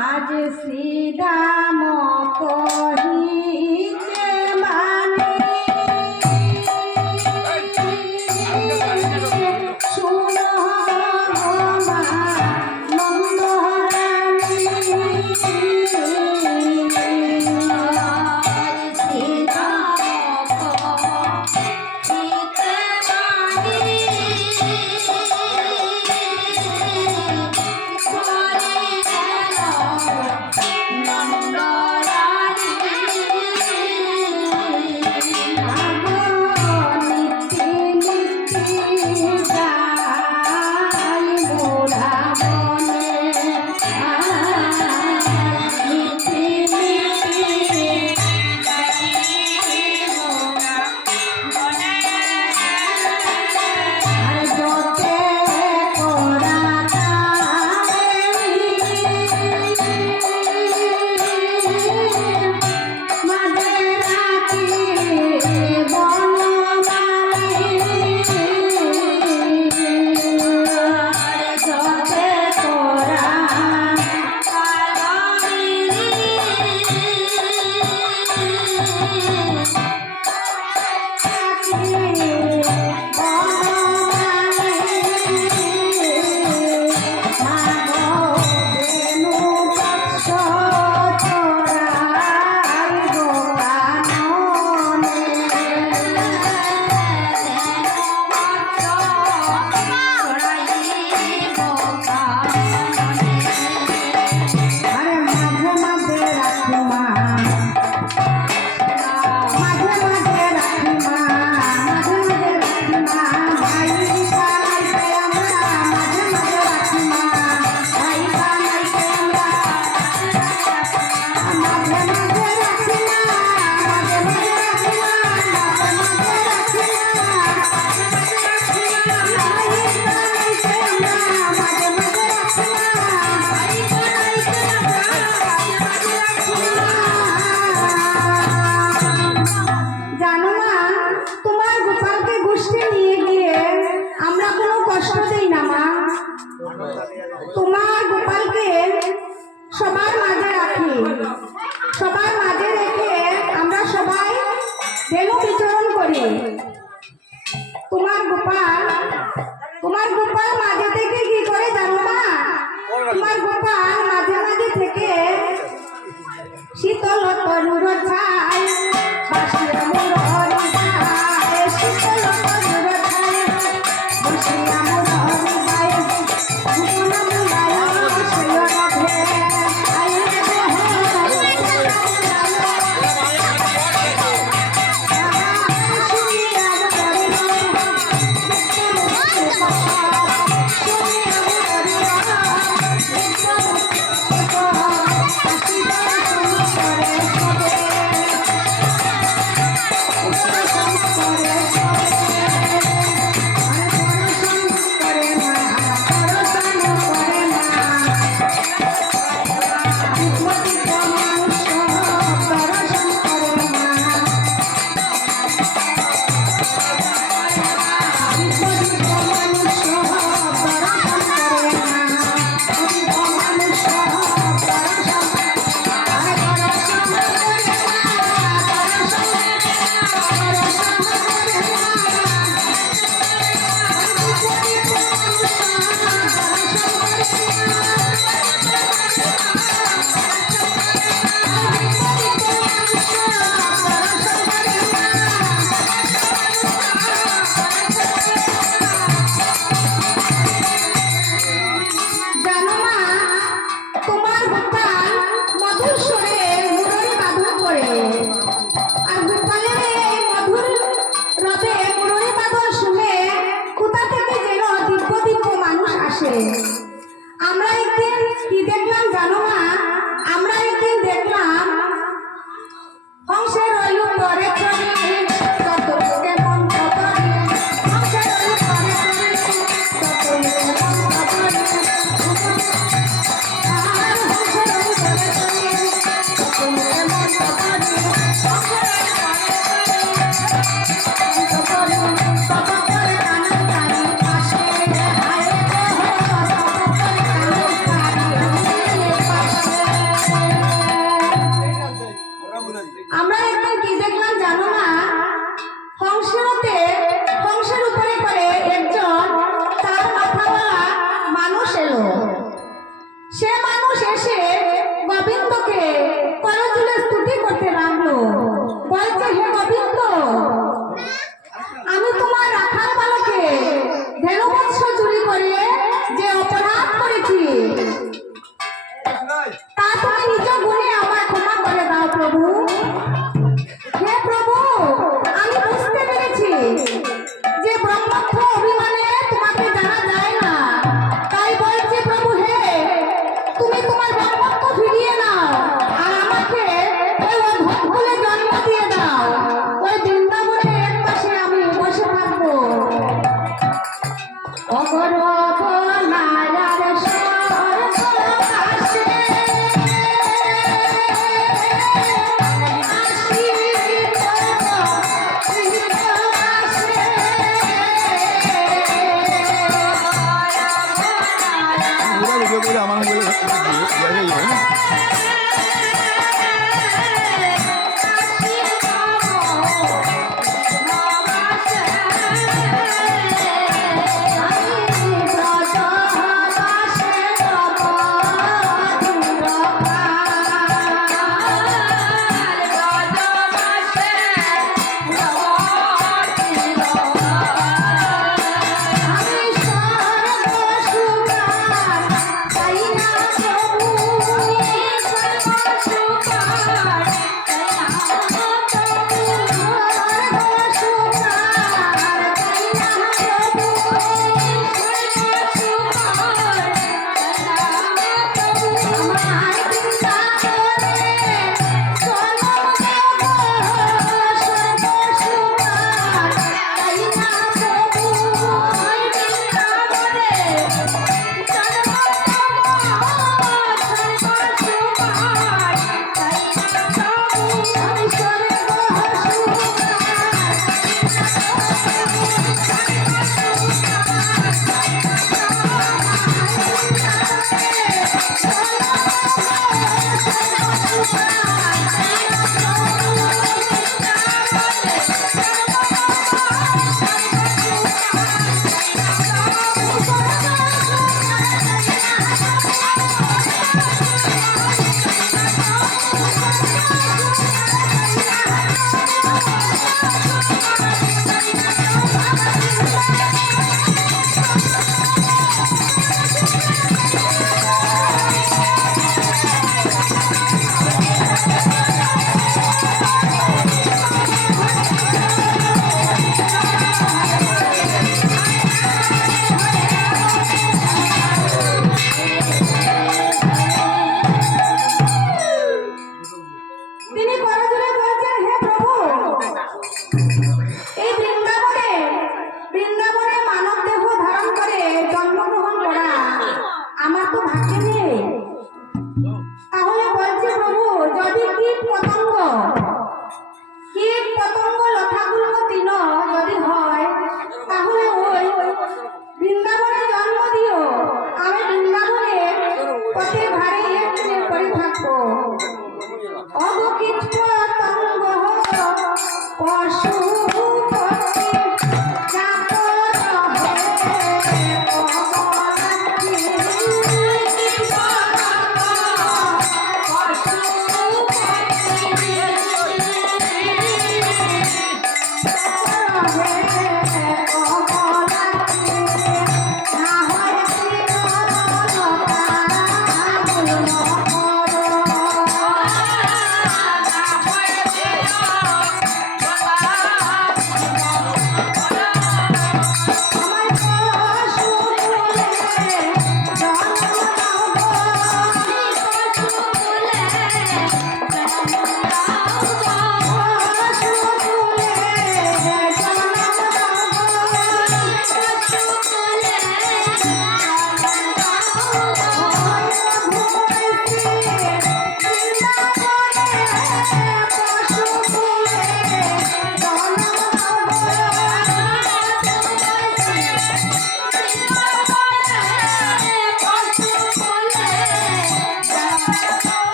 आज श्रीराम कहिते माने सुनो তোমার গোপালকে সবার মাঝে রাখি, সবার মাঝে রেখে আমরা সবাই ধেনু বিচরণ করি। তোমার গোপাল মাঝে থেকে কি করে জানো না? তোমার গোপাল মাঝে মাঝে থেকে শীতল তরুর ছায় বাসিয়া মোর ছায়, শীতল তরুর ছায় বাসিয়া মোর ছায়, জীবন মুলায় সয় রাধে আয়ে দেহ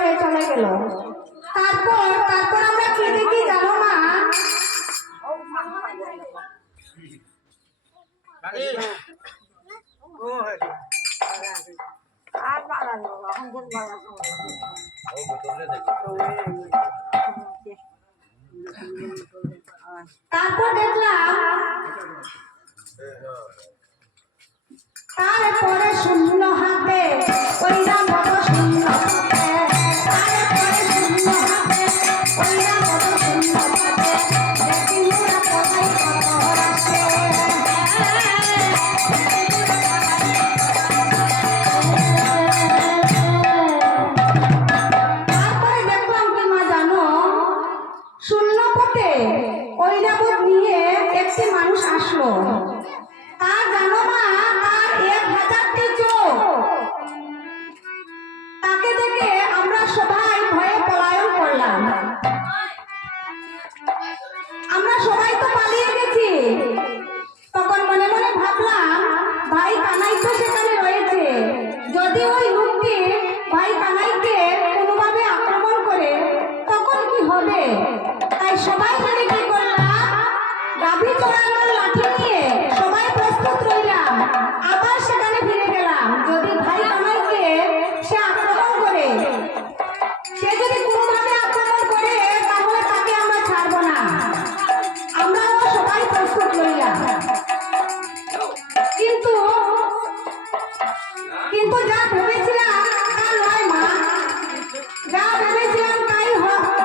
করে চলে গেল। তারপর তারপর আমরা কি দেখি জানো মা? তারপর দেখলাম তারপরে শূন্য হাতে ওইরা মতো শূন্য হাতে, তারপরে শূন্য হাতে ওইরা মতো শূন্য হাতে দেখি মোরা কোথায় কত আসে। তারপরে দেখলাম কি মা জানো, শূন্য পথে ঐরাবত নিয়ে একটি মানুষ আসলো। তার জানো মা, তার 1000টি চোখ। তাকে দেখে আমরা সবাই ভয়ে পলায়ন করলাম। আমরা সবাই তো পালিয়ে গেছি। তখন মনে মনে ভাবলাম ভাই কানাই তো সেখানে রয়েছে, যদি ওই লোকটি ভাই কানাইকে কোনোভাবে আক্রমণ করে তখন কি হবে। তাই সবাই মিলে কি করলাম, গাভী চড়ানোর লাঠি নিয়ে সবাই প্রস্তুত রইলাম। আবার সেখানে ফিরে গেলাম, যদি ভাই কানাইকে সে আক্রমণ করে, সে যদি কোনোভাবে আক্রমণ করে তাহলে তাকে আমরা ছাড়বো না। আমরাও সবাই প্রস্তুত রইলাম। কিন্তু কিন্তু যা ভেবেছিলাম তা নয় মা, যা ভেবেছিলাম তাই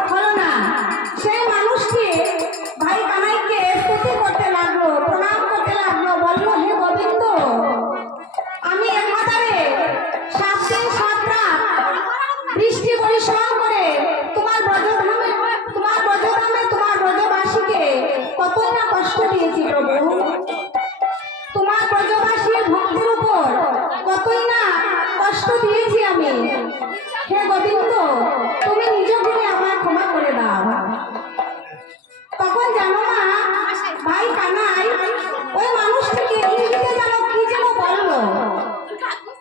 হলো না। সেই মানুষটি ভাই কানাইকে স্তুতি করতে লাগলো, প্রণাম করতে লাগলো, বললো হে গোবিন্দ, আমি একমাত্রে 7 দিন 7 রাত বৃষ্টি পরিশ্রম করে তোমার ব্রজধামে তোমার ব্রজবাসীকে কতই না কষ্ট দিয়েছি প্রভু। তোমার ব্রজবাসীর ভক্তির উপর কতই না কষ্ট দিয়েছি আমি। হে গোবিন্দ, তুমি নিজ গুণে আমায় ক্ষমা করে দাও। তখন জানো মা, ভাই কানাই ওই মানুষটিকে ইঙ্গিতে জানো কি যেন বললো।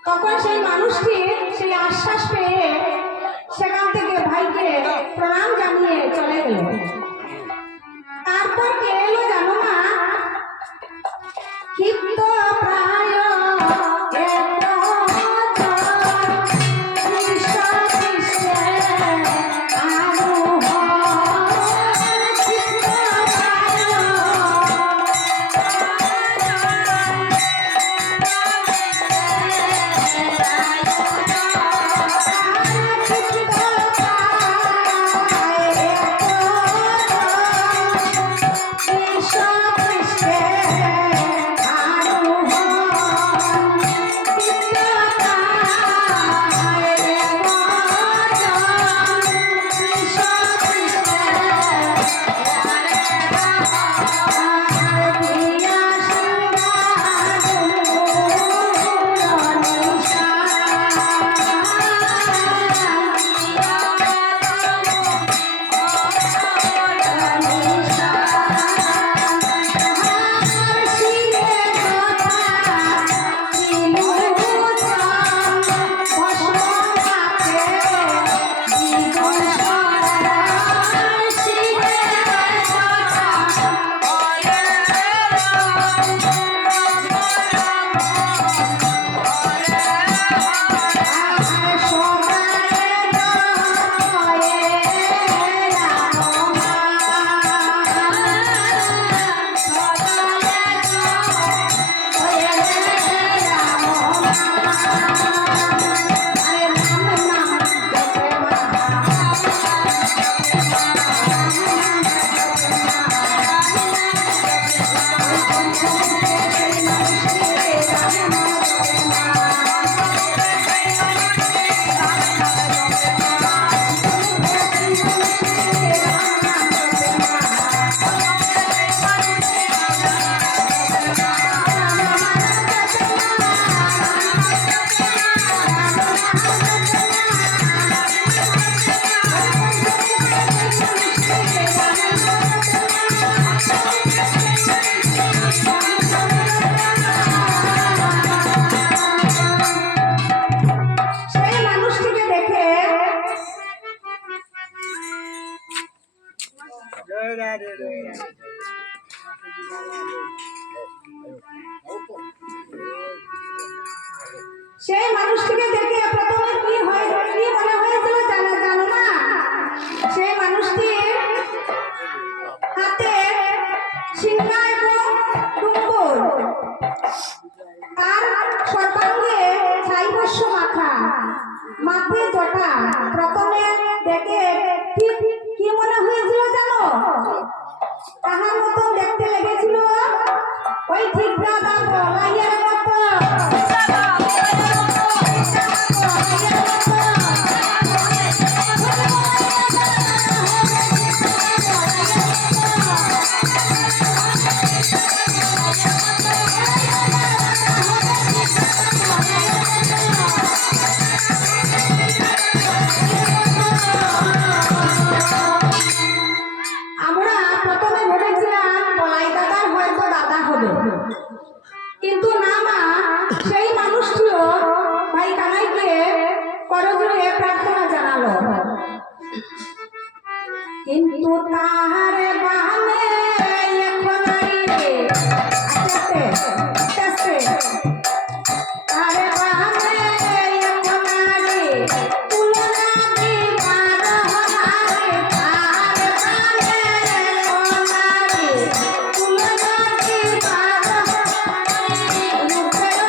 তখন সেই মানুষটি সেই আশ্বাস পেয়ে সেখান থেকে ভাইকে প্রণাম জানিয়ে চলে গেল। তারপর কে এলো জানো মা, ক্ষিপ্ত প্রায় এক সেই মানুষটিকে দেখে প্রথমে কি মনে হয়েছিল জানো না? সেই মানুষটির হাতে সিংহা এবং ডুম্বুর, তার সর্বাঙ্গে ছাইবস্য মাখা, মাথায় জটা। প্রথমে দেখে কি মনে হয়েছিল জানো? তাহার মতো দেখতে লেগেছিল ওই ঠিক দাদা লাইয়ের মতো। আমরা প্রথমে ভেবেছিলাম বলাই দাদার হয়তো দাদা হবে, কিন্তু না মা, সেই মানুষটিও ভাই কানাইকে করজোড়ে প্রার্থনা জানালো। কিন্তু তাহার বামে এখন আস্তে আস্তে আস্তে তাহার বামে এখন তুলনা দিবার হারে, তাহার বামে তুলনা দিবার রূপের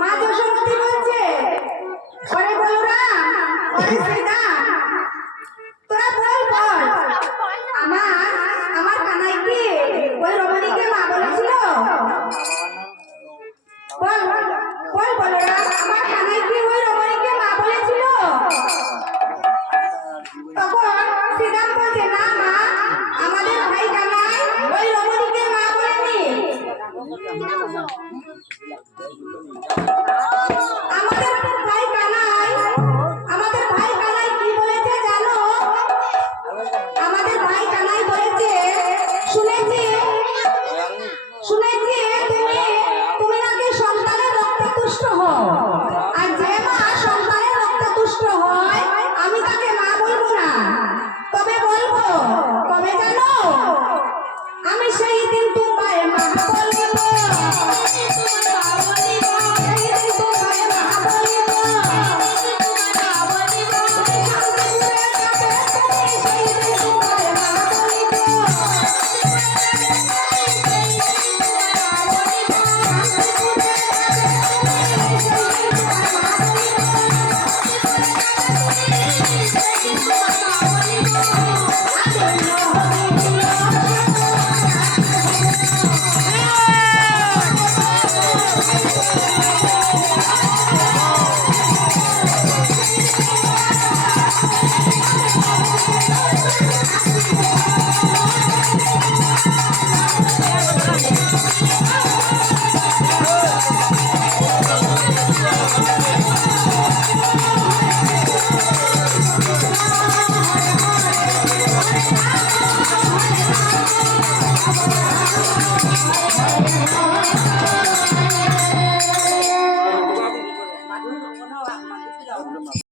মা যশোমতী বলছে, ওরে বলরাম, ওরে শ্রীদাম, তোরা বল আমার কানাই কি ওই রমণীকে মা বলেছিল? বল বলরাম, আমার কানাই কি ওই রমণীকে মা বলেছিল? তখন শ্রীদাম বলছে, না মা, আমাদের ভাই কানাই ওই রমণীকে মা বলেনি। আমাদের ভাই কানাই কি বলেছে জানো? আমাদের ভাই কানাই বলেছে, শুনেছি তুমি নাকি সন্তানের রক্তে তুষ্ট হও, আর যে মা সন্তানের রক্তে তুষ্ট হয় আমি তাকে মা বলবো না, তবে বলবো কবে জানো? আমি সেই